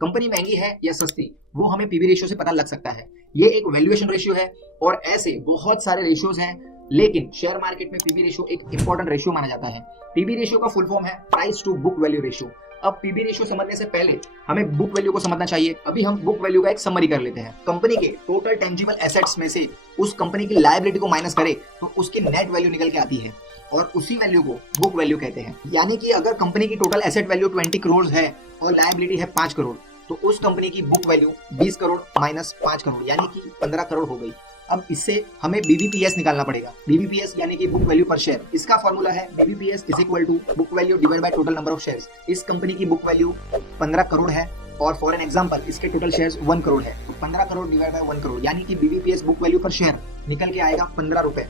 Company महंगी है या सस्ती, वो हमें पीवी रेशियो से पता लग सकता है। ये एक वैल्यूएशन रेशियो है और ऐसे बहुत सारे रेशियोज हैं, लेकिन शेयर मार्केट में पीवी रेशियो एक इंपॉर्टेंट रेशियो माना जाता है। पीवी रेशियो का फुल फॉर्म है price to book value ratio. अब पीवी रेशियो समझने से पहले हमें बुक वैल्यू को समझना चाहिए। अभी हम बुक वैल्यू का एक समरी कर लेते हैं। कंपनी के टोटल टेंजिबल एसेट्स में से उस कंपनी की लायबिलिटी को माइनस करें तो उसकी नेट वैल्यू निकल के आती है और उसी वैल्यू को बुक वैल्यू कहते हैं। यानी कि अगर कंपनी की टोटल एसेट वैल्यू 20 करोड़ है और लायबिलिटी है 5 करोड़, तो उस कंपनी की book value 20 crore minus 5 crore यानी कि 15 करोड़ हो गई। अब इससे हमें बीबीपीएस निकालना पड़ेगा। बीबीपीएस यानी कि बुक वैल्यू पर शेयर। इसका फॉर्मूला है BBPS is equal to book value divide by total number of shares. इस कंपनी की बुक वैल्यू 15 करोड़ है और फॉर एन एग्जांपल इसके टोटल शेयर्स 1 करोड़ है, तो 15 करोड़ डिवाइड बाय 1 करोड़ यानी कि BBPS book value per share निकल के आएगा 15 रुपए।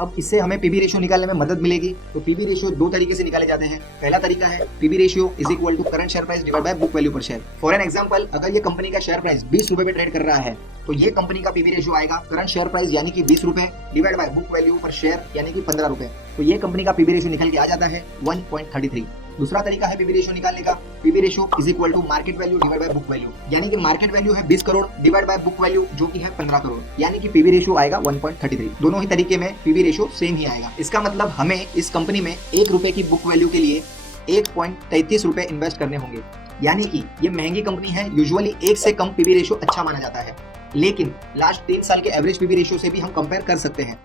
अब इससे हमें पीवी रेशियो निकालने में मदद मिलेगी। तो पीवी रेशियो दो तरीके से निकाले जाते हैं। पहला तरीका है PV ratio is equal to current share price divide by book value per share. For an example अगर ये कंपनी का शेयर प्राइस 20 रुपए पे ट्रेड कर रहा है तो ये कंपनी का पीवी रेशियो आएगा करंट शेयर प्राइस यानी कि 20 रुपए divide by book value per share यानी कि 15 रुपए। तो ये कंपनी का पीवी रेशियो निकल के आ जाता है 1.33। दूसरा तरीका है पीवी रेशियो निकालने का। PV ratio is equal to market value divide by book value. यानी कि मार्केट वैल्यू है 20 crore divide by book value जो कि है 15 करोड़ यानी कि पीवी रेशियो आएगा 1.33। दोनों ही तरीके में पीवी रेशियो सेम ही आएगा। इसका मतलब हमें इस कंपनी में 1 रुपए की बुक वैल्यू के लिए 1.33 रुपए इन्वेस्ट करने होंगे। यानी कि ये महंगी कंपनी है। यूजुअली 1 से कम पीवी रेशियो अच्छा माना जाता है, लेकिन लास्ट 3 साल के एवरेज पीवी रेशियो से भी हम कंपेयर कर सकते हैं।